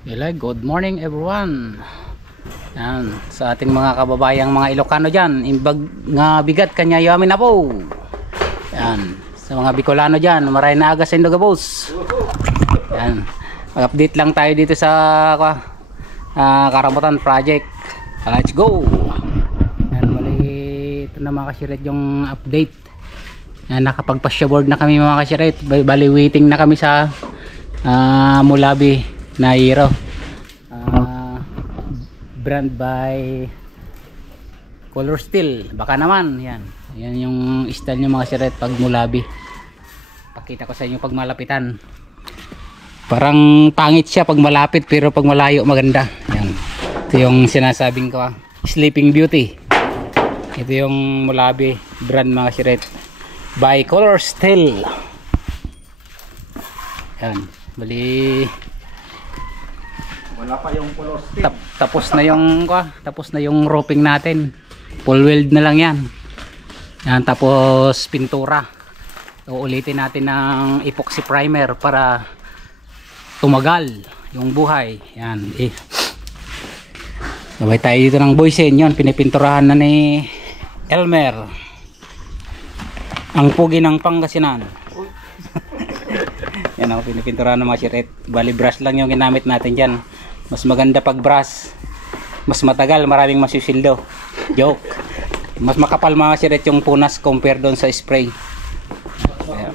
Good morning everyone. Yan, sa ating mga kababayang mga Ilocano dyan, imbag nga bigat kanya yamin na po. Yan, sa mga Bicolano dyan, maray na aga sa Indoga boss. Yan, mag-update lang tayo dito sa Karamutan project. Let's go. Yan, mali ito na mga kasiret yung update. Yan, nakapagpasya-board na kami mga kasiret. Bali waiting na kami sa Mulabi na hero, brand by Color Steel. Baka naman yan yung style nyo mga siret pag Mulabi. Pakita ko sa inyo pag malapitan, parang pangit siya pag malapit, pero pag malayo maganda. Yan, ito yung sinasabing ko, Sleeping Beauty. Ito yung Mulabi brand mga siret by Color Steel. Yan, bali wala pa yung Color Steel. Tapos na yung roping natin. Full weld na lang yan. Yan, tapos pintura. Uulitin natin ng epoxy primer para tumagal yung buhay. Yan, Sabay tayo dito ng Boysen. Yun, pinipinturahan na ni Elmer. Ang pugi ng Pangasinan. Yan ako, pinipinturahan ng mga siret. Bali brush lang yung ginamit natin dyan. Mas maganda pag brush, mas matagal, maraming masusildo. Joke. Mas makapal mga siret yung punas compare doon sa spray. Kaya,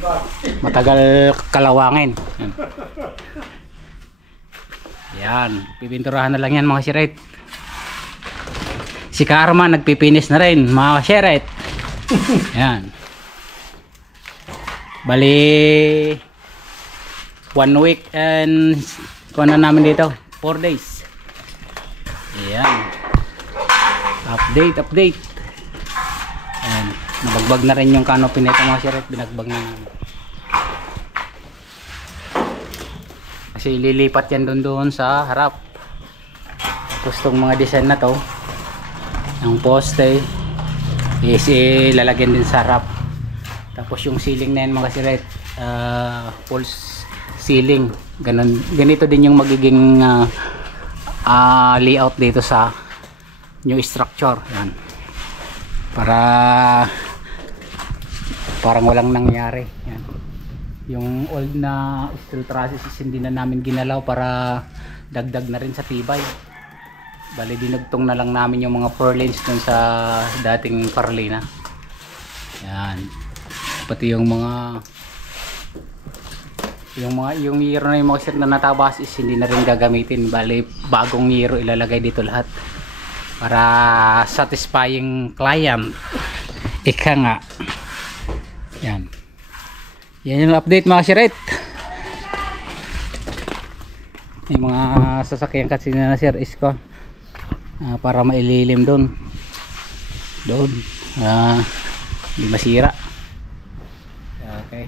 matagal kalawangin. Yan, pipinturahan na lang yan mga siret. Si Karma nagpipinis na rin mga siret. Yan, bali 1 week and kuha na namin dito 4 days. Ayan, update. Ayan, nabagbag na rin yung canopy nito mga siret. Binagbag na namin kasi lilipat yan doon sa harap. Tapos tong mga design na to, ang poste is lalagyan din sa harap. Tapos yung ceiling na yan mga siret, false ceiling. Ganito din yung magiging layout dito sa new structure. Yan, para parang walang nangyari. Yan, yung old na steel trusses hindi na namin ginalaw para dagdag na rin sa tibay. Bali dinugtong na lang namin yung mga purlins dun sa dating Carolina. Yan, pati yung yero na yung mga set na natabas is hindi na rin gagamitin. Bali bagong yero ilalagay dito lahat para satisfying client. Ika nga. Yan yung update mga siret. Yung mga sasakyan kasi na sir is ko para maililim doon hindi masira. Okay.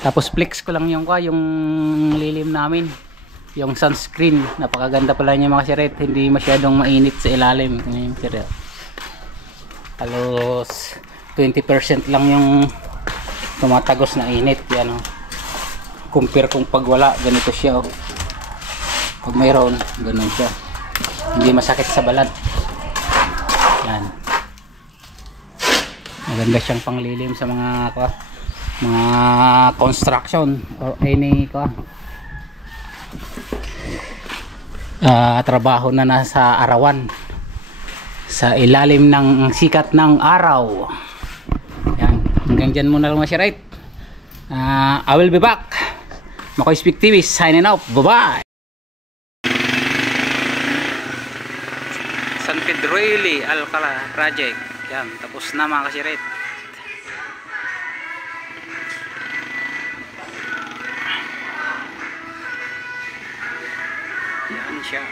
Tapos flex ko lang yung lilim namin, yung sunscreen. Napakaganda pala niya mga siret, hindi masyadong mainit sa ilalim. Halos 20% lang yung tumatagos na init. Yan, compare kung pag wala, ganito siya. Pag mayroon, ganun siya, hindi masakit sa balat. Yan, maganda siyang panglilim sa mga construction or any trabaho na nasa arawan, sa ilalim ng sikat ng araw. Yan, hanggang dyan muna lang mga siret. I will be back. Makoy Speak TV signing out. Bye bye. San Pedro Alcala project. Yan, tapos na mga kasiret. Yan siya.